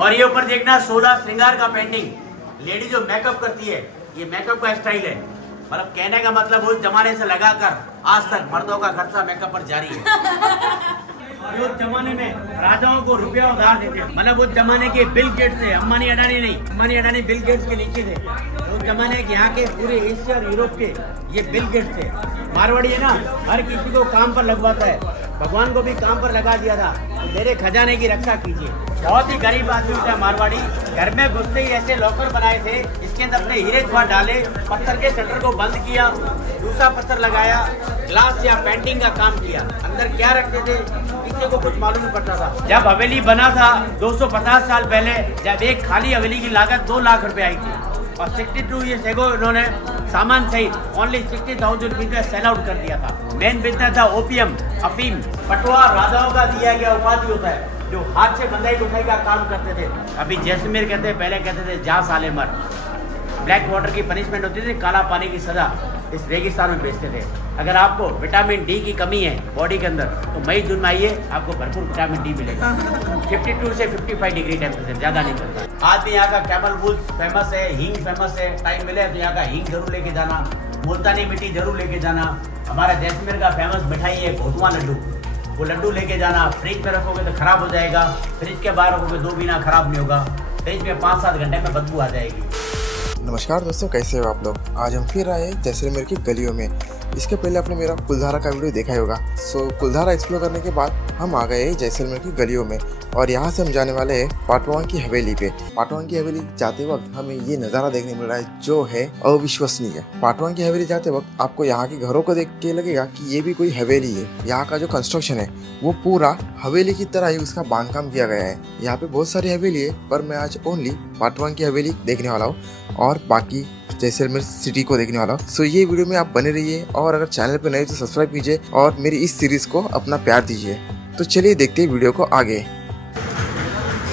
और ये ऊपर देखना 16 श्रृंगार का पेंटिंग। लेडी जो मेकअप करती है, ये मेकअप का स्टाइल है। मतलब कहने का मतलब उस जमाने से लगाकर आज तक मर्दों का खर्चा मेकअप पर जारी है। उस जमाने में राजाओं को रुपया उधार देते, मतलब उस जमाने के बिल गेट्स थे, अंबानी अडानी नहीं, अंबानी अडानी बिल गेट्स के नीचे थे। उस जमाने के यहाँ के पूरे एशिया और यूरोप के ये बिल गेट्स थे। मारवाड़ी है ना, हर किसी को काम पर लगवाता है। भगवान को भी काम पर लगा दिया था, तो मेरे खजाने की रक्षा कीजिए। बहुत ही गरीब आदमी था मारवाड़ी। घर में घुसते ही ऐसे लॉकर बनाए थे, इसके अंदर अपने हीरे जवाहर डाले, पत्थर के शटर को बंद किया, दूसरा पत्थर लगाया, ग्लास या पेंटिंग का काम किया। अंदर क्या रखते थे किसी को कुछ मालूम नहीं पड़ता था। जब हवेली बना था 250 साल पहले, जब एक खाली हवेली की लागत 2 लाख रुपए आई थी, और 62 ईयर्स एगो इन्होंने सामान सहित ओनली 60,000 रुपीज में सेल आउट कर दिया था। मेन बिजनेस था ओपियम, अफीम। पटवा राजाओं का दिया गया उपाधि होता है, जो हाथ से बंधाई बुठाई का काम करते थे। अभी जैसलमेर कहते हैं, पहले कहते थे जा साले मर। ब्लैक वाटर की पनिशमेंट होती थी, काला पानी की सजा इस रेगिस्तान में बेचते थे। अगर आपको विटामिन डी की कमी है बॉडी के अंदर, तो मई जून में आइए, आपको भरपूर विटामिन डी मिलेगा। 52 से 55 डिग्री टेम्परेचर, ज्यादा नहीं चलता। आज भी यहाँ का कैमल वूल फेमस है, हींग फेमस है। टाइम मिले तो यहाँ का हींग जरूर लेके जाना, मुल्तानी मिट्टी जरूर लेके जाना। हमारा जैसलमेर का फेमस मिठाई है घोटवा लड्डू, वो लड्डू लेके जाना। फ्रिज में रखोगे तो खराब हो जाएगा, फ्रिज के बाहर रखोगे 2 महीना खराब नहीं होगा, फ्रिज में 5-7 घंटे में बदबू आ जाएगी। नमस्कार दोस्तों, कैसे हो आप लोग। आज हम फिर आए जैसलमेर की गलियों में। इसके पहले आपने मेरा कुलधारा का वीडियो देखा ही होगा। कुलधारा एक्सप्लोर करने के बाद हम आ गए जैसलमेर की गलियों में, और यहाँ से हम जाने वाले हैं पाटवान की हवेली पे। पाटवान की हवेली जाते वक्त हमें ये नज़ारा देखने मिल रहा है जो है अविश्वसनीय। पाटवान की हवेली जाते वक्त आपको यहाँ के घरों को देख के लगेगा कि ये भी कोई हवेली है। यहाँ का जो कंस्ट्रक्शन है वो पूरा हवेली की तरह ही उसका बांधकाम किया गया है। यहाँ पे बहुत सारी हवेली है, पर मैं आज ओनली पाटवान की हवेली देखने वाला हूँ और बाकी जैसलमेर सिटी को देखने वाला हूँ। सो ये वीडियो में आप बने रहिए, और अगर चैनल पर नए तो सब्सक्राइब कीजिए और मेरी इस सीरीज को अपना प्यार दीजिए। तो चलिए देखते हैं वीडियो को आगे।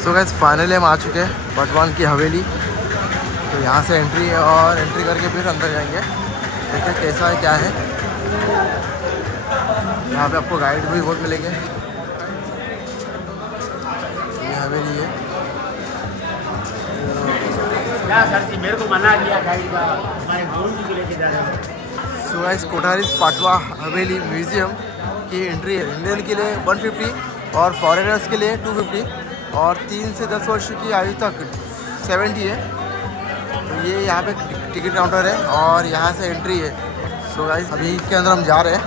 सो गाइस, फाइनली हम आ चुके हैं पाटवान की हवेली। तो यहाँ से एंट्री है, और एंट्री करके फिर अंदर जाएंगे, देखते हैं कैसा है क्या है। यहाँ पे आपको गाइड भी बहुत मिलेंगे। ये हवेली है। क्या सर जी, मेरे को मना किया गाइड का, हमारे घूम के लेके जा रहे हैं। सो गाइस, कोठारीज पाटवा हवेली म्यूजियम की एंट्री है इंडियन के लिए 150 और फॉरेनर्स के लिए 250, और 3 से 10 वर्ष की आयु तक 70 है। तो ये यहाँ पे टिकट काउंटर है और यहाँ से एंट्री है। सो गाइस, अभी इसके अंदर हम जा रहे हैं।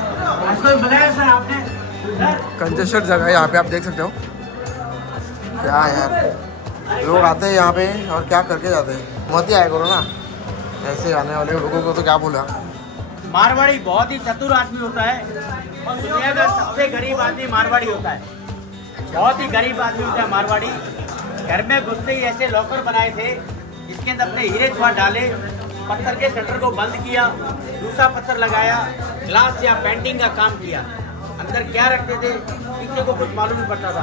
कंजेस्टेड जगह है यहाँ पे, आप देख सकते हो। क्या यार, लोग आते हैं यहाँ पे और क्या करके जाते हैं। मत ही आया करो ना, ऐसे आने वाले लोगों को तो क्या बोला। मारवाड़ी बहुत ही चतुर आदमी होता है, और दुनिया का सबसे गरीब आदमी मारवाड़ी होता है। बहुत ही गरीब आदमी होता है मारवाड़ी। घर में घुसते ही ऐसे लॉकर बनाए थे, इसके अंदर अपने हीरे जवाहर डाले, पत्थर के शटर को बंद किया, दूसरा पत्थर लगाया, ग्लास या पेंटिंग का काम किया। अंदर क्या रखते थे किसी को कुछ मालूम नहीं पड़ता था।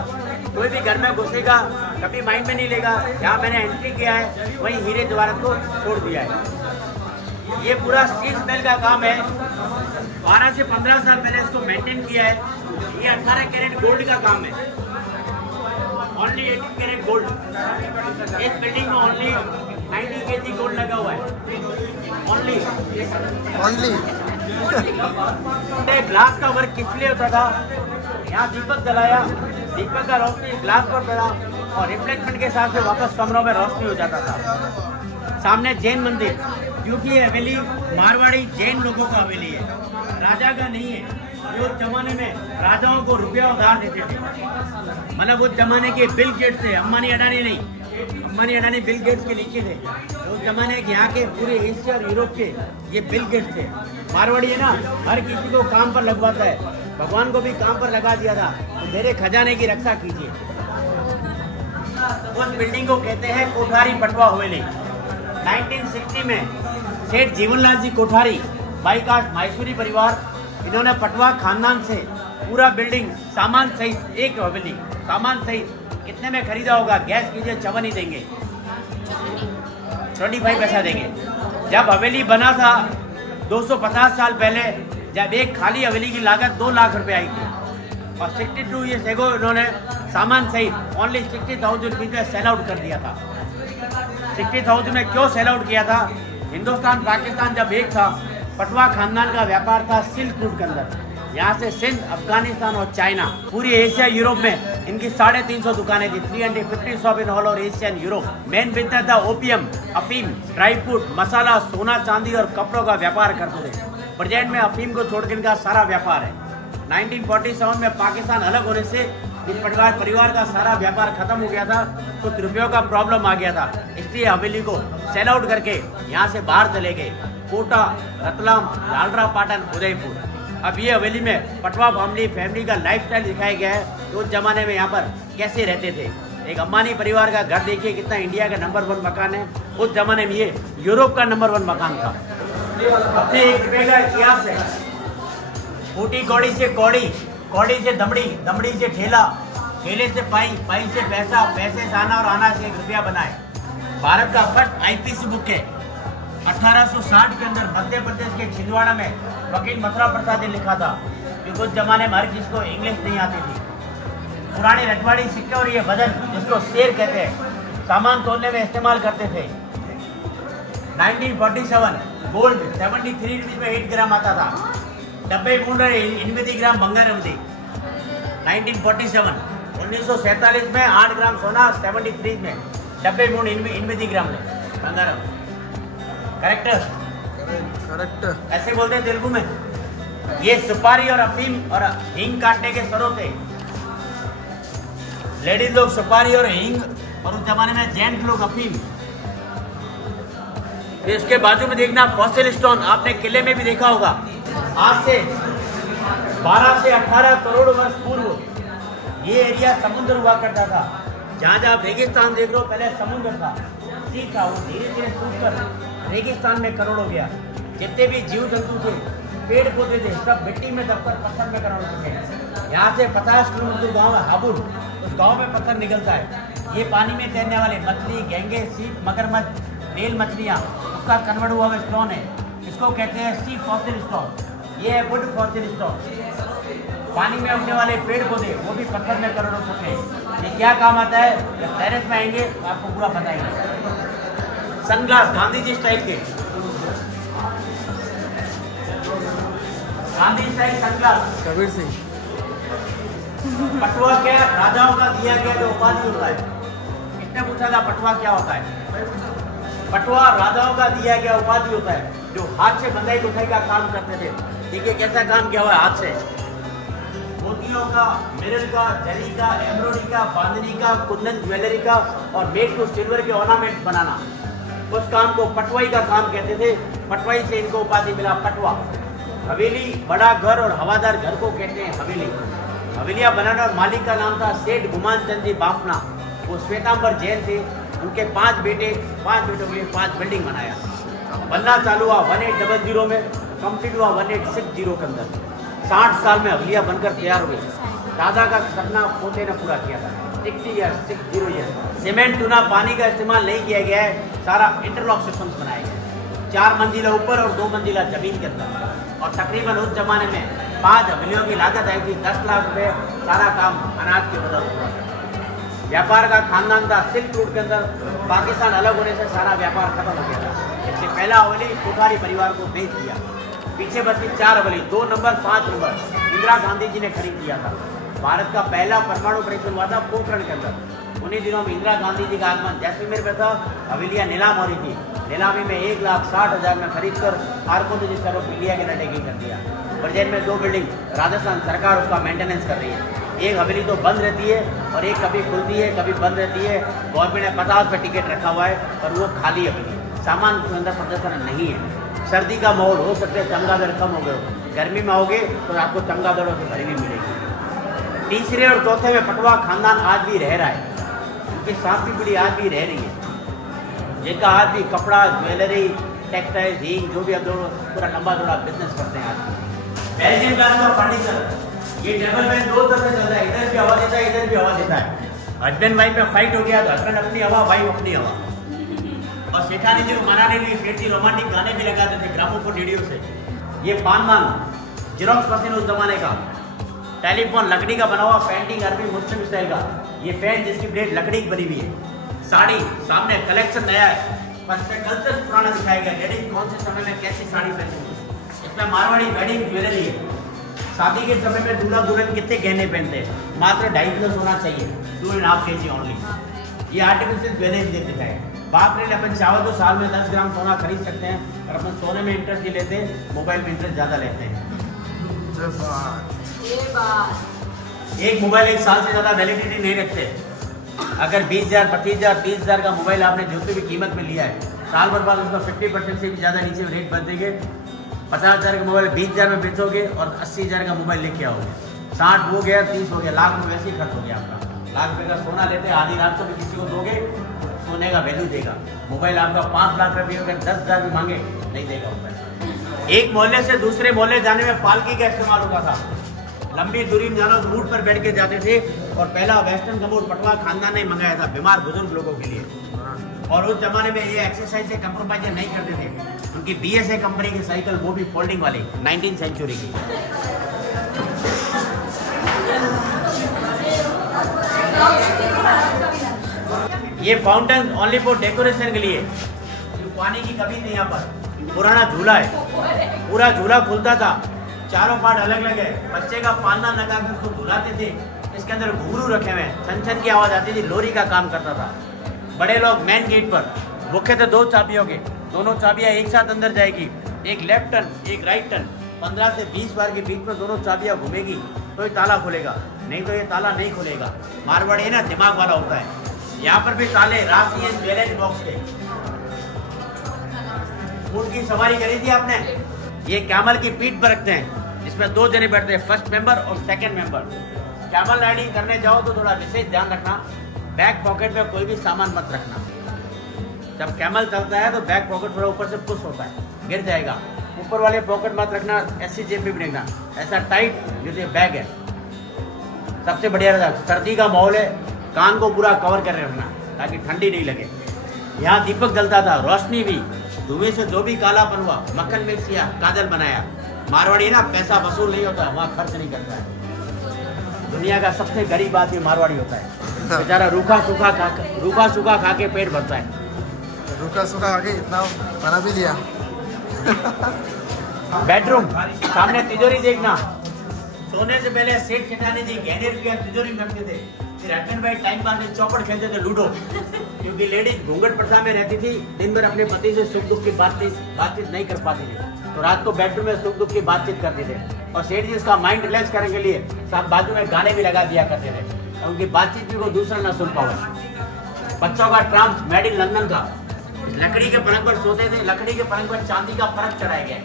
कोई भी घर में घुसेगा कभी माइंड में नहीं लेगा, जहाँ मैंने एंट्री किया है वहीं हीरे जवाहरात को छोड़ दिया है। ये पूरा स्टील स्मेल का काम है। 12 से 15 साल पहले इसको मेंटेन किया है। ये 18 कैरेट गोल्ड का काम है, ओनली 18 कैरेट गोल्ड। इस बिल्डिंग में ओनली 90 kg गोल्ड लगा हुआ है, ओनली। ग्लास का वर्क किस लिए होता था, यहाँ दीपक जलाया, दीपक का रोशनी ग्लास पर पड़ा और रिफ्लेक्टमेंट के हिसाब से वापस कमरों में रोशनी हो जाता था। सामने जैन मंदिर, क्योंकि ये हवेली मारवाड़ी जैन लोगों का हवेली है, राजा का नहीं है। जो जमाने में राजाओं को रुपया उधार देते थे, मतलब उस जमाने के बिल गेट्स थे, अंबानी अडानी नहीं, अंबानी अडानी बिल गेट्स के नीचे थे। उस जमाने के यहाँ के पूरे एशिया और यूरोप के ये बिल गेट्स थे। मारवाड़ी है ना, हर किसी को काम पर लगवाता है। भगवान को भी काम पर लगा दिया था, तो मेरे खजाने की रक्षा कीजिए। उस बिल्डिंग को कहते हैं कोठारी पटवा हवेली। 1960 में सेठ जीवनलाल जी कोठारी, बाईकाट माहेश्वरी परिवार, इन्होंने पटवा खानदान से पूरा बिल्डिंग सामान सहित, एक हवेली सामान सहित कितने में खरीदा होगा, गैस कीजिए, 54 ही देंगे, 25 पैसा देंगे। जब हवेली बना था 250 साल पहले, जब एक खाली हवेली की लागत 2 लाख रुपए आई थी, और 62 ईयर्स एगो इन्होंने सामान सहित ओनली 60,000 रुपीज में सेल आउट कर दिया था। 60,000 में क्यों सेल आउट किया था? हिंदुस्तान पाकिस्तान जब एक था, पटवा खानदान का व्यापार था सिल्क रूट के अंदर। यहाँ से सिंध, अफगानिस्तान और चाइना, पूरी एशिया यूरोप में इनकी 350 दुकानें थी। 350 shop in all over Asia and Europe. Main business था ओपियम, अफीम, ड्राई फ्रूट, मसाला, सोना चांदी और कपड़ों का व्यापार करते थे। प्रेजेंट में अफीम को छोड़कर इनका सारा व्यापार है। 1947 में पाकिस्तान अलग होने से इस परिवार का सारा व्यापार खत्म हो गया था। कुछ रुपयों का प्रॉब्लम आ गया था, इसलिए हवेली को सेल आउट करके यहाँ से बाहर चले गए। कोटा, रतलाम, लालरा पाटन, उदयपुर। अब ये हवेली में पटवा फैमिली का लाइफस्टाइल दिखाया गया है। तो उस जमाने में यहाँ पर कैसे रहते थे। एक अंबानी परिवार का घर देखिए, कितना इंडिया का नंबर 1 मकान है। उस जमाने में ये यूरोप का नंबर 1 मकान था। अपने एक रुपये का इतिहास है। फूटी कौड़ी से कौड़ी, कौड़ी से दमड़ी, दमड़ी से ठेला, ठेले से पाई, पाई से पैसा, पैसे से आना और आना से 1 रुपया बनाए। भारत का फर्स्ट आईपीसी बुक है। 1860 के अंदर मध्य प्रदेश के छिंदवाड़ा में वकील मथुरा प्रसाद ने लिखा था, क्योंकि उस जमाने में हर किसी को इंग्लिश नहीं आती थी। पुराने रजवाड़ी सिक्के और ये वजन, जिसको शेर कहते हैं, सामान तोलने में इस्तेमाल करते थे। 1947 गोल्ड 73 रुपीज में 8 ग्राम आता था। 78 ग्राम बंगार ఉంది। 1947 1947 में 8 ग्राम सोना, 73 में 78 ग्राम बंगारम। करेक्ट करेक्ट ऐसे बोलते हैं तेलुगु में। ये सुपारी और अफीम और हींग काटने के सरों थे। लेडीज लोग सुपारी और हींग, और उस जमाने में जेंट्स लोग अफीम। इसके बाजू में देखना फॉसिल स्टोन, आपने किले में भी देखा होगा। आज से 12 से 18 करोड़ वर्ष पूर्व ये एरिया समुद्र हुआ करता था। जहाँ जहाँ रेगिस्तान देख लो, पहले समुद्र था, सी था, वो धीरे धीरे सूखकर रेगिस्तान में करोड़ हो गया। जितने भी जीव जंतु थे, पेड़ पौधे थे, सब मिट्टी में दबकर पत्थर में करोड़ चुके हैं। यहाँ से 50 किलोमीटर गाँव है हाबुल, उस गाँव में पत्थर निकलता है। ये पानी में तैरने वाले मछली, गेंगे, सीप, मगरमच्छ, रेल मछलियाँ, उसका कन्वर्ट हुआ हुआ स्टोन है। इसको कहते हैं सी फॉसिल स्टोन। ये है वुड फॉसिल स्टोन। पानी में उगने वाले पेड़ पौधे, वो भी पत्थर में करोड़ों चुके हैं। ये क्या काम आता है, जब टेरेस में आएंगे तो आपको पूरा बताएंगे। सनग्लास गांधी जी स्टाइल के, गांधी स्टाइल सनग्लास। कबीर सिंह। पटवा क्या राजाओं का दिया गया जो उपाधि होता है। किसने पूछा था पटवा क्या होता है? पटवा राजाओं का दिया गया उपाधि होता है, जो हाथ से बंधाई बुनाई का काम करते थे। देखिए कैसा काम किया हुआ है हाथ से। मोतियों का, मिरर का, जरी का, एम्ब्रॉयडरी का, बांधनी का, कुंदन ज्वेलरी का और मेड टू सिल्वर के ऑर्नामेंट बनाना, उस काम को पटवाई का काम कहते थे। पटवाई से इनको उपाधि मिला पटवा। हवेली, बड़ा घर और हवादार घर को कहते हैं हवेली। हवेलियाँ बनाना और मालिक का नाम था सेठ गुमान चंद जी बाफना। वो श्वेतांबर जैन थे। उनके 5 बेटे, 5 बेटों के लिए 5 बिल्डिंग बनाया। बनना चालू हुआ 1800 में, कंप्लीट हुआ 1860 के अंदर। 60 साल में हवेलियाँ बनकर तैयार हुई। दादा का सपना पोते ने पूरा किया था। 60 ईयर्स। सीमेंट, चूना, पानी का इस्तेमाल नहीं किया गया है। सारा इंटरलॉक सिस्टम बनाए गए। 4 मंजिला ऊपर और 2 मंजिला जमीन के अंदर। और तकरीबन उस जमाने में 5 हवेलियों की लागत आई थी 10 लाख रुपए। सारा काम अनाज के बदल हुआ। व्यापार का खानदान था सिल्क रूट के अंदर। पाकिस्तान अलग होने से सारा व्यापार खत्म हो गया था। इससे पहला हवेली कोठारी परिवार को बेच दिया। पीछे बची 4 हवेली, 2 नंबर 5 नंबर इंदिरा गांधी जी ने खरीद लिया था। भारत का पहला परमाणु परीक्षण हुआ था पोखरण के अंदर। उन्हीं दिनों में इंदिरा गांधी जी का आगमन जैसलमेर में था। हवेलियाँ नीलाम हो रही थी। नीलामी में 1,60,000 में खरीद कर आर्कोलॉजी ऑफ इंडिया के नटेगी कर दिया। प्रेजेंट में 2 बिल्डिंग राजस्थान सरकार उसका मेंटेनेंस कर रही है। एक हवेली तो बंद रहती है और एक कभी खुलती है, कभी बंद रहती है। गवर्नमेंट ने 50 रुपये टिकट रखा हुआ है, पर वो खाली हवेली, सामान उसके अंदर प्रदर्शन नहीं है। सर्दी का माहौल हो सकता है, चमगादड़ कम हो गए। गर्मी में आओगे तो आपको चमगादड़ों से भरी हुई मिलेगी। तीसरे और चौथे में पटवा खानदान आज भी रह रहा है। उनकी 7वीं पीढ़ी आज भी रह रही है, जिनका आज भी कपड़ा, ज्वेलरी, टेक्सटाइल, हींग, जो भी अब पूरा लंबा चौड़ा बिजनेस करते हैं। आज बेल्जियम क्लास का फर्नीचर, ये टेबल में 2 तरह से चलता है। इधर भी हवा देता है, इधर भी हवा देता है। हस्बैंड वाइफ में फाइट हो गया तो हस्बैंड अपनी हवा, वाइफ अपनी हवा। और सेठानी जी को मनाने के लिए सेठ जी रोमांटिक गाने भी लगाते थे ग्रामोफोन रेडियो से। ये पानमान, जेरोक्स मशीन उस जमाने का। टेलीफोन लकड़ी का बना हुआ, पेंटिंग अरबी मुस्लिम स्टाइल का। ये फैन जिसकी प्लेट लकड़ी की बनी हुई है। साड़ी सामने कलेक्शन नया है, बस पे कल्चर पुराना दिखाया गया। लेडीज कौन से समय में कैसी साड़ी पहनती है, इसमें मारवाड़ी वेडिंग ज्वेलरी है। शादी के समय में दूल्हा दुल्हन कितने गहने पहनते हैं, मात्र 2.5 किलो सोना चाहिए, 2.5 kg ओनली। ये आर्टिफिशियल ज्वेलरी दिखाया। बाप रे, अपन चावल तो साल में 10 ग्राम सोना खरीद सकते हैं, और अपन सोने में इंटरेस्ट नहीं लेते, मोबाइल में इंटरेस्ट ज़्यादा लेते हैं। एक मोबाइल 1 साल से ज़्यादा वैलिडिटी नहीं रखते। अगर 20,000, 25,000, 30,000 का मोबाइल आपने जो भी कीमत में लिया है, साल भर बाद उसका 50% से भी ज़्यादा नीचे रेट बढ़ देंगे। 50,000 का मोबाइल 20,000 में बेचोगे और 80,000 का मोबाइल लेके आओगे, 60 हो गया, 30 हो गया, लाख में वैसे ही खर्च हो गया आपका। लाख रुपये का सोना लेते, आधी रात को भी किसी को दोगे, सोने का वैल्यू देगा। मोबाइल आपका 5 लाख रुपये अगर 10,000 भी मांगे, नहीं देगा वो पैसा। एक मोहल्ले से दूसरे मोहल्ले जाने में पालकी का इस्तेमाल होता था। लंबी दूरी में जाना तो ऊँट पर बैठ के जाते थे, और पहला वेस्टर्न कमोड पटवा खानदान ने मंगाया था बीमार बुजुर्ग लोगों के लिए। और उस जमाने में ये एक्सरसाइज से कंप्रोमाइज नहीं करते थे। उनकी BSA कंपनी की साइकिल, वो भी फोल्डिंग वाली, 19वीं सेंचुरी की। ये फाउंटेन ओनली फॉर डेकोरेशन के लिए, पानी की कमी नहीं। यहाँ पर पुराना झूला है, पूरा झूला खुलता था, चारों पार्ट अलग अलग है। बच्चे का पालना लगा कर उसको झुलाते थे। इसके अंदर घुंघरू रखे हुए हैं, छन छन की आवाज आती थी, लोरी का काम करता था। बड़े लोग मेन गेट पर भूखे थे 2 चाबियों के, दोनों चाबियां एक साथ अंदर जाएगी, एक लेफ्ट टर्न एक राइट टर्न, 15 से 20 बार के बीच में दोनों चाबियां घूमेगी तो ये ताला खुलेगा, नहीं तो ये ताला नहीं खुलेगा। मारवाड़ी ना दिमाग वाला होता है। यहाँ पर भी ताले राशि है ज्वेलरी बॉक्स के। ऊँट की सवारी करी थी आपने, ये कैमल की पीठ पर रखते हैं, इसमें 2 जने बैठते हैं, फर्स्ट मेंबर और सेकंड मेंबर। कैमल राइडिंग करने जाओ तो थोड़ा विशेष ध्यान रखना, बैक पॉकेट में कोई भी सामान मत रखना। जब कैमल चलता है तो बैक पॉकेट थोड़ा ऊपर से पुश होता है, गिर जाएगा। ऊपर वाले पॉकेट मत रखना, ऐसी जेब में भी रखना, ऐसा टाइट जो ये बैग है। सबसे बढ़िया रहता, सर्दी का माहौल है, कान को पूरा कवर कर रखना ताकि ठंडी नहीं लगे। यहाँ दीपक जलता था, रोशनी भी, धुएं से जो भी कालापन हुआ, मक्खन मिक्स किया, काजल बनाया। मारवाड़ी ना पैसा वसूल नहीं होता, वहाँ खर्च नहीं करता है। दुनिया का सबसे गरीब आदमी मारवाड़ी होता है, बेचारा रूखा सूखा खा के पेट भरता है। रूखा सूखा खा के इतना बना भी लिया। बेडरूम सामने तिजोरी देखना, सोने से पहले सेठ खिटाने थी, गहने रुपया तिजोरी में रखते थे। फिर हस्बैंड वाइफ टाइम पास में चौपड़ खेलते थे, लूडो, क्योंकि लेडीज घूंघट पर्दा में रहती थी, दिन भर अपने पति से सुख दुख की बातचीत नहीं कर पाती थी, तो रात को बेडरूम में सुख दुख की बातचीत करते थे। और सेठ जी उसका माइंड रिलैक्स करने के लिए साथ बाजू में गाने भी लगा दिया करते थे, और उनकी बातचीत भी को दूसरा ना सुन पाए। बच्चों का ट्रांस मेड इन लंदन का, लकड़ी के पलंग पर सोते थे, लकड़ी के पलंग पर चांदी का परत चढ़ाया गया,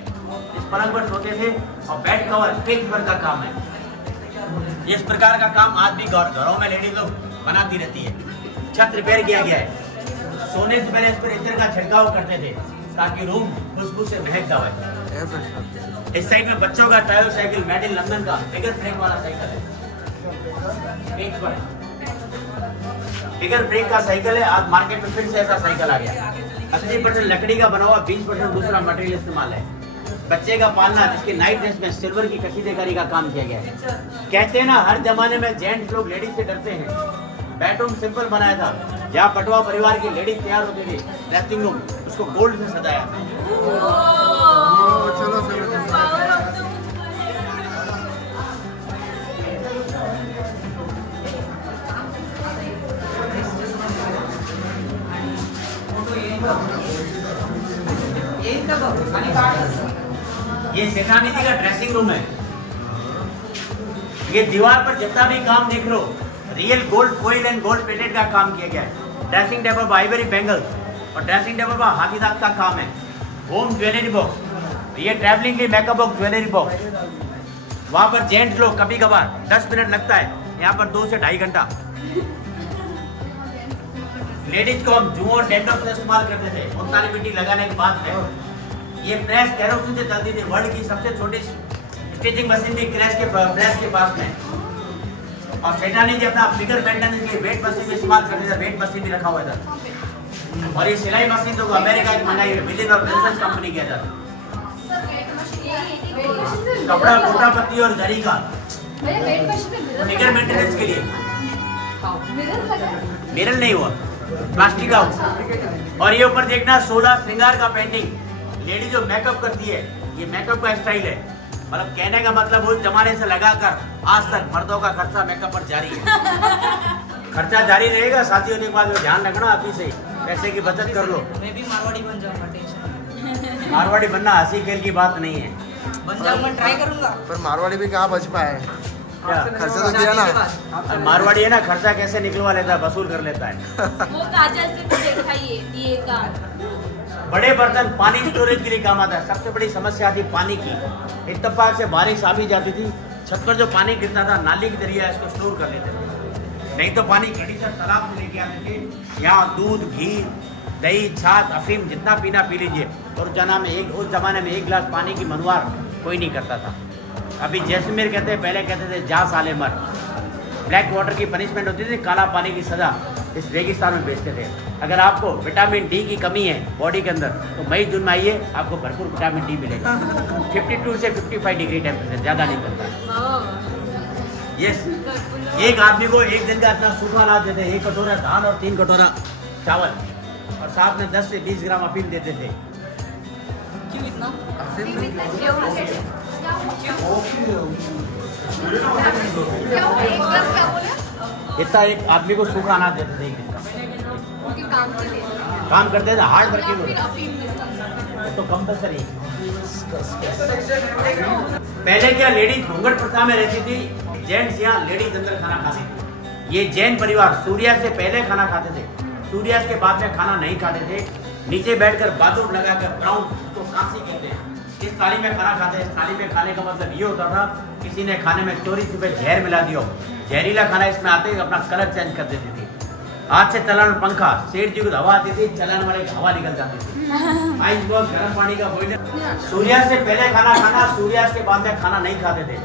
इस पलंग पर सोते थे। और बेड कवर फिक्स पर का काम है। इस प्रकार का काम आज भी घरों में लेडीज लोग बनाती रहती है। छत रिपेयर किया गया है, सोने से पहले इस पर इत्र का छिड़काव करते थे ताकि रूम खुशबू से महक जाए। इस साइड में बच्चों का tyre cycle made in London का बिगर ब्रेक वाला साइकिल है, बिगर ब्रेक का साइकिल है। आज मार्केट में फिर से ऐसा साइकिल आ गया। 80% लकड़ी का बना हुआ, 20% दूसरा मटेरियल इस्तेमाल है। बच्चे का पालना, जिसके नाइट ड्रेस में सिल्वर की कशीदेकारी का काम किया गया है। कहते हैं ना, हर जमाने में जेंट्स लोग लेडीज से डरते हैं। बेडरूम सिंपल बनाया था, जहाँ पटवा परिवार की लेडीज तैयार होती थी, ड्रेसिंग रूम उसको गोल्ड से सजाया। ये सेठानी जी का ड्रेसिंग रूम है। ये दीवार पर जितना भी काम देख लो, real gold foil and gold plated का काम किया गया है। ड्रेसिंग टेबल पर आइवरी बैंगल्स और ड्रेसिंग टेबल पर हाथी दांत का काम है। होम ज्वेलरी बॉक्स, ये ट्रैवलिंग की मेकअप बॉक्स ज्वेलरी बॉक्स। वहाँ पर जेंट्स लोग कभी कभार 10 मिनट लगता है, यहाँ पर 2 से 2.5 घंटा। लेडीज को हम जुओं और डेंडों से इस्तेमाल करते थे मुल्तानी मिट्टी लगाने के बाद में। ये प्रेस केरोसिन से चलती थी, वर्ल्ड की सबसे छोटी स्टिचिंग मशीन थी प्रेस के पास में। और सेठानी जी अपना फिगर मेंटेनेंस के वेट मशीन भी इस्तेमाल करते थे, वेट मशीन भी रखा हुआ था। और ये सिलाई मशीन तो अमेरिका की मंगाई है, मिलियन और प्रिंसेस कंपनी के अंदर। कपड़ा, मोटा पत्ती और जरी का फिगर मेंटेनेंस के लिए। मिरर नहीं हुआ, प्लास्टिक का हुआ। और ये ऊपर देखना 16 श्रृंगार का पेंटिंग। लेडी जो मेकअप करती है, ये मेकअप का स्टाइल है। मतलब कहने का मतलब उस जमाने से लगाकर आज तक मर्दों का खर्चा मेकअप पर जारी है। खर्चा जारी रहेगा, शादी होने के बाद ध्यान रखना अभी से, पैसे की बचत कर लो। मैं भी मारवाड़ी बन जाऊंगा। मारवाड़ी बनना हंसी खेल की बात नहीं है, बन जाऊंगा, ट्राई करूंगा। पर मारवाड़ी भी कहाँ बच पाए, खर्चा तो किया ना। मारवाड़ी है ना, खर्चा कैसे निकलवा लेता है, वसूल कर लेता है। वो काजल से तो देखा ही है, ये का बड़े बर्तन पानी स्टोरेज के लिए काम आता है। सबसे बड़ी समस्या थी पानी की। इत्तेफाक से बारिश आ भी जाती थी, छत पर जो पानी गिरता था नाली के जरिए इसको स्टोर कर लेते थे। नहीं तो पानी घड़ी से तालाब में लेके आते थे। यहाँ दूध, घी, दही, छाछ, अफीम जितना पीना पी लीजिए। और उस जमाने में एक गिलास पानी की मनवार कोई नहीं करता था। अभी जैसलमेर कहते हैं, पहले कहते थे जा साले मर। ब्लैक वाटर की पनिशमेंट होती थी, काला पानी की सजा इस रेगिस्तान में बेचते थे। अगर आपको विटामिन डी की कमी है बॉडी के अंदर, तो मई जून में आइए, आपको भरपूर विटामिन डी मिलेगा। 52 से 55 डिग्री टेम्परेचर, ज़्यादा नहीं करता। यस, एक आदमी को एक दिन का इतना सूखा अनाज देते, 1 कटोरा धान और 3 कटोरा चावल, और साथ में 10 से 20 ग्राम अफीम देते थे। क्यों इतना? इतना एक आदमी को सूखा अनाज देते थे एक दिन का। काम करते थे, हार्ड वर्किंग तो कंपल्सरी। पहले क्या लेडीज घूंघट प्रथा में रहती थी, जेंट्स यहाँ लेडीज अंदर खाना खाते थे। ये जैन परिवार सूर्यास्त से पहले खाना खाते थे, सूर्यास्त के बाद में खाना नहीं खाते थे। नीचे बैठकर बाथरूम लगाकर ब्राउन को कांसी कहते हैं, इस थाली में खाना खाते हैं। इस थाली में खाने का मतलब ये होता था, किसी ने खाने में चोरी छुपे जहर मिला दिया, जहरीला खाना इसमें आते ही अपना कलर चेंज कर देती थी। हाथ से चलाना पंखा, सेठ जी को हवा आती थी, चलाने वाले की हवा निकल जाती थी। आइस बॉक्स, गर्म पानी का बॉयलर। सूर्यास्त से पहले खाना खाना, सूर्यास्त के बाद में खाना नहीं खाते थे।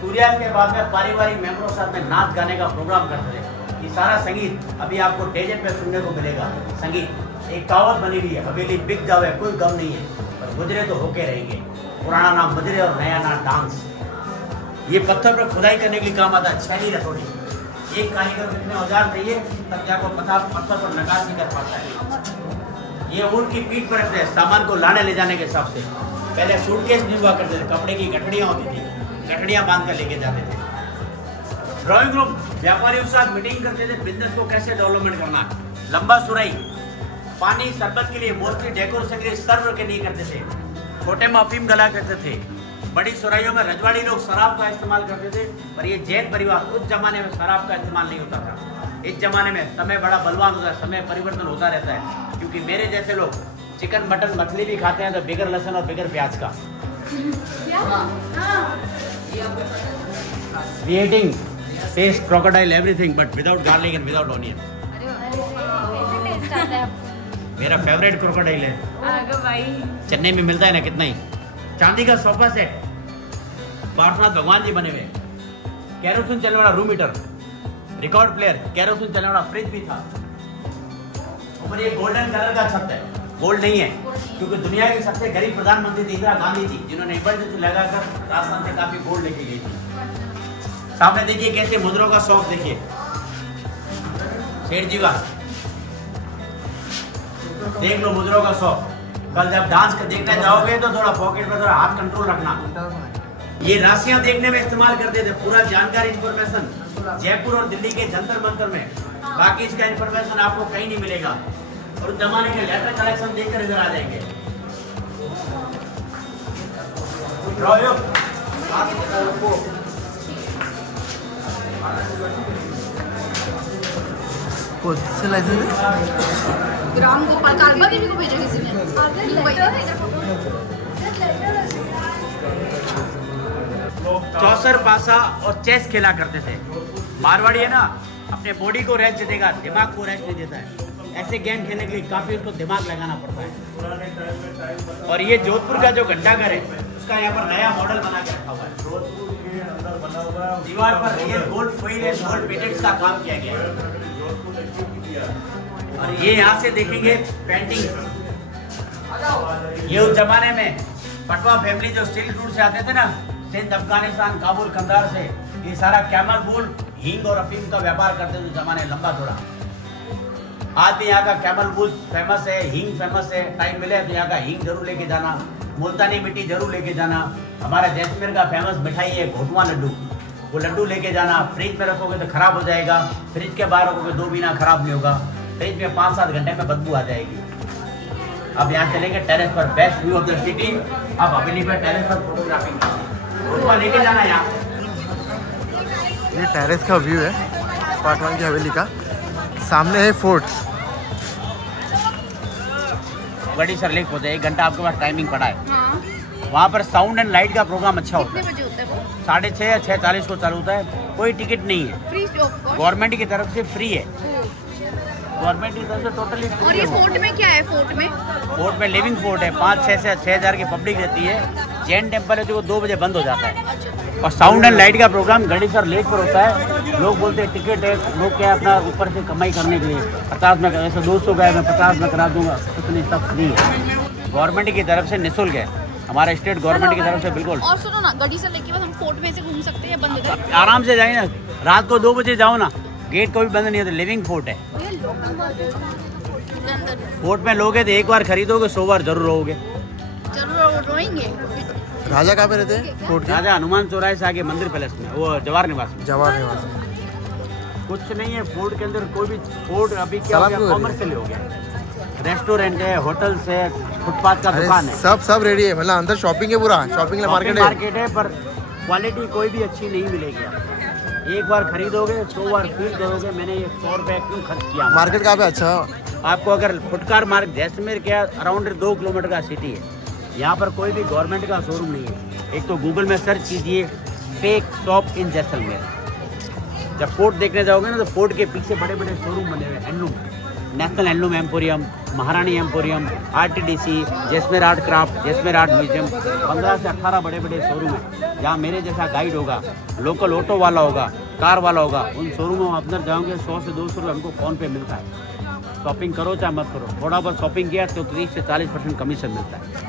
सूर्यास्त के बाद में पारिवारिक मेंबरों के साथ में नाच गाने का प्रोग्राम करते थे। ये सारा संगीत अभी आपको डेजर्ट पे सुनने को मिलेगा। संगीत एक कहावत बनी हुई है, हवेली बिक जावे कोई गम नहीं है, पर गुजरे तो होके रहेंगे। पुराना नाम मुजरे और नया नाम डांस। ये पत्थर पर खुदाई करने के लिए काम आता है, छैनी रसोड़ी। एक कारीगर को कितने औजार चाहिए तब जाकर पत्थर पर नक्काशी कर पाता है। ये ऊँट की पीठ पर रखते हैं सामान को लाने ले जाने के हिसाब से। पहले सूटकेस नहीं हुआ करते थे, कपड़े की गठड़ियाँ होती थी, गठड़ियाँ बांध कर लेके जाते थे। ड्राइंग रूम, व्यापारियों के साथ मीटिंग करते थे, बिजनेस को कैसे डेवलपमेंट करना। लंबा सुराई, पानी शरबत के लिए, मोस्टली डेकोरेशन के लिए सर्व के नहीं करते थे। छोटे में अफीम गला करते थे। बड़ी सुराइयों में रजवाड़ी लोग शराब का इस्तेमाल करते थे, पर ये जैन परिवार उस जमाने में शराब का इस्तेमाल नहीं होता था। इस जमाने में समय बड़ा बलवान होता है, समय परिवर्तन होता रहता है, क्योंकि मेरे जैसे लोग चिकन मटन मछली भी खाते हैं तो बगैर लहसुन और बगैर प्याज का। Creating taste crocodile everything but without garlic and without onion. मेरा फेवरेट क्रोकोडाइल है भाई। चेन्नई में मिलता है ना, कितना ही। चांदी का सोफा सेट, पार्श्वनाथ भगवान जी बने हुए, कैरोसिन चलने वाला room heater, record player, kerosene चलने वाला फ्रिज भी था। ऊपर ये गोल्डन कलर का छत है, गोल्ड नहीं है, क्योंकि दुनिया की सबसे गरीब प्रधानमंत्री थी इंदिरा गांधी जी, जिन्होंने इमरजेंसी लगाकर राजस्थान से काफी गोल्ड लेके गई थी। सामने देखिए कैसे मुद्रों का शौक, देखिए सेठ जी का, देख लो मुद्रों का शौक। कल जब डांस कर देखने जाओगे तो थोड़ा पॉकेट में थोड़ा हाथ कंट्रोल रखना। ये राशियां देखने में इस्तेमाल करते थे। पूरा जानकारी इंफॉर्मेशन जयपुर और दिल्ली के जंतर मंतर में, बाकी इसका इंफॉर्मेशन आपको कहीं नहीं मिलेगा। और जमाने के लेटर कलेक्शन देखकर इधर आ जाएंगे। ग्राम गोपाल कालबा देवी को भेजा किसी ने। चौसर पासा और चेस खेला करते थे। मारवाड़ी है ना, अपने बॉडी को रेस्ट देगा, दिमाग को रेस्ट नहीं देता है। ऐसे गेम खेलने के लिए काफी उसको दिमाग लगाना पड़ता है। और ये जोधपुर का जो घंटाघर है, उसका यहाँ पर नया मॉडल बना के रखा हुआ है। जोधपुर के अंदर बना हुआ है, दीवार पर रियल गोल्ड फॉइल है, गोल्ड पेटेंट्स का काम किया गया है। और ये यहाँ से देखेंगे पेंटिंग, ये उस जमाने में पटवा फैमिली जो सिल्क रूट से आते थे ना, सिंध, अफगानिस्तान, काबुल, कंधार से, ये सारा कैमल वूल हींग और अफीम का व्यापार करते थे जमाने लंबा थोड़ा। आज भी यहाँ का कैमल वुड फेमस है, हींग फेमस है। टाइम मिले तो यहाँ का हींग जरूर लेके जाना, मुल्तानी मिट्टी जरूर लेके जाना। हमारा जैसलमेर का फेमस मिठाई है घोटवा लड्डू, वो लड्डू लेके जाना। फ्रिज में रखोगे तो खराब हो जाएगा, फ्रिज के बाहर रखोगे 2 महीना खराब नहीं होगा, फ्रिज में 5-7 घंटे में बदबू आ जाएगी। अब यहाँ चलेंगे टेरेस पर, best view of the city. अब हवेली पर टेरेस पर फोटोग्राफी घोटवा लेके जाना। यहाँ ये टेरेस का व्यू है पार्ट 1 की हवेली का। सामने है फोर्ट। बड़ी सर लेक होते हैं, 1 घंटा आपके पास टाइमिंग पड़ा है। हाँ। वहाँ पर साउंड एंड लाइट का प्रोग्राम अच्छा होता कितने है। बजे होता है वो? 6:30 या 6:40 को चालू होता है। कोई टिकट नहीं है, फ्री ऑफ कॉस्ट। गवर्नमेंट की तरफ से फ्री है। गवर्नमेंट की तरफ से टोटली और फ्री ये है। फोर्ट में क्या है? फोर्ट में फोर्ट में लिविंग फोर्ट है, 5-6 से 6,000 की पब्लिक रहती है। जैन टेम्पल है जो 2 बजे बंद हो जाता है। अच्छा। और साउंड एंड लाइट का प्रोग्राम गढ़ीसर लेक पर होता है। लोग बोलते हैं टिकट है, लोग क्या अपना ऊपर से कमाई करने के लिए 50 में, ऐसे 200 का है मैं 50 में करा दूंगा, कुछ नहीं, सब फ्री है। गवर्नमेंट की तरफ से निःशुल्क है, हमारा स्टेट गवर्नमेंट की तरफ से बिल्कुल। और सुनो ना, गढ़ी से लेके बाद हम फोर्ट में से घूम सकते हैं या बंद है? आराम से जाइए ना, रात को 2 बजे जाओ ना, गेट कोई बंद नहीं होता। लिविंग फोर्ट है। फोर्ट में लोगे तो एक बार खरीदोगे 100 बार जरूर रहोगे। जरूर रोएंगे। राजा कहाँ पे रहते हैं फोर्ट के? राजा हनुमान चौराहे से आगे मंदिर पैलेस में, वो जवाहर निवास में। जवाहर निवास। कुछ नहीं है फोर्ट के अंदर कोई भी। फोर्ट अभी क्या हो सलाम गया, क्यों कॉमर्शियल हो गया। रेस्टोरेंट है, होटल्स है, फुटपाथ का दुकान है, सब रेडी है। मतलब अंदर शॉपिंग है, पूरा शॉपिंग मार्केट है। मार्केट है, पर क्वालिटी कोई भी अच्छी नहीं मिलेगी। आपको एक बार खरीदोगे 100 बार फील करोगे मैंने ये 100 रुपये क्यों खर्च किया। मार्केट कहाँ पे? अच्छा, आपको अगर फुटकार मार्ग जैसलमेर के अराउंड 2 किलोमीटर का सिटी है, यहाँ पर कोई भी गवर्नमेंट का शोरूम नहीं है। एक तो गूगल में सर्च कीजिए फेक शॉप इन जैसलमेर। जब फोर्ट देखने जाओगे ना तो फोर्ट के पीछे बड़े बड़े शोरूम बने हुए हैं। हैंडलूम, नेशनल हैंडलूम एम्पोरियम, महारानी emporium, RTDC, Jaisalmer art craft, Jaisalmer art museum, 15 से 18 बड़े बड़े शोरूम हैं। जहाँ मेरे जैसा गाइड होगा, लोकल ऑटो वाला होगा, कार वाला होगा, उन शोरूमों में अंदर जाओगे 100 से 200 रुपये हमको फ़ोन पे मिलता है। शॉपिंग करो चाहे मत करो, थोड़ा बहुत शॉपिंग किया तो 30 से 40% कमीशन मिलता है।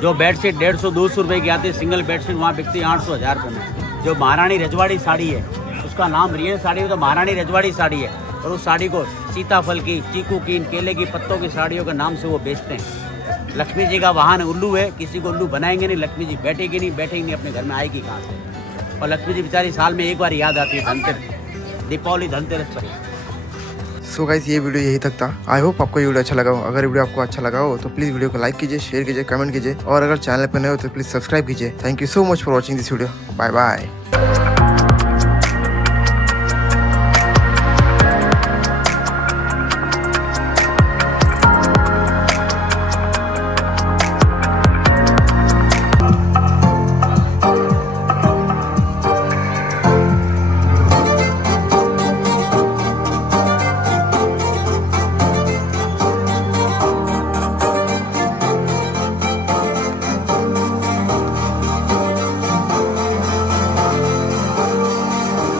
जो बेडशीट 150-200 रुपये की आती है, सिंगल बेडशीट वहाँ बिकती है 800-1000 रुपये में। जो महारानी रजवाड़ी साड़ी है, उसका नाम रियल साड़ी है तो महारानी रजवाड़ी साड़ी है, और उस साड़ी को सीताफल की, चीकू की, केले की पत्तों की साड़ियों के नाम से वो बेचते हैं। लक्ष्मी जी का वाहन उल्लू है, किसी को उल्लू बनाएंगे नहीं, लक्ष्मी जी बैठेगी नहीं, अपने घर में आएगी कहाँ से। और लक्ष्मी जी बेचारी साल में एक बार याद आती है, धनतेरस, दीपावली, धनतेरस पर। सो गाइस, ये वीडियो यही तक था। आई होप आपको ये वीडियो अच्छा लगा हो। अगर वीडियो आपको अच्छा लगा हो तो प्लीज़ वीडियो को लाइक कीजिए, शेयर कीजिए, कमेंट कीजिए, और अगर चैनल पर नए हो तो प्लीज़ सब्सक्राइब कीजिए। Thank you so much for watching this video. Bye bye.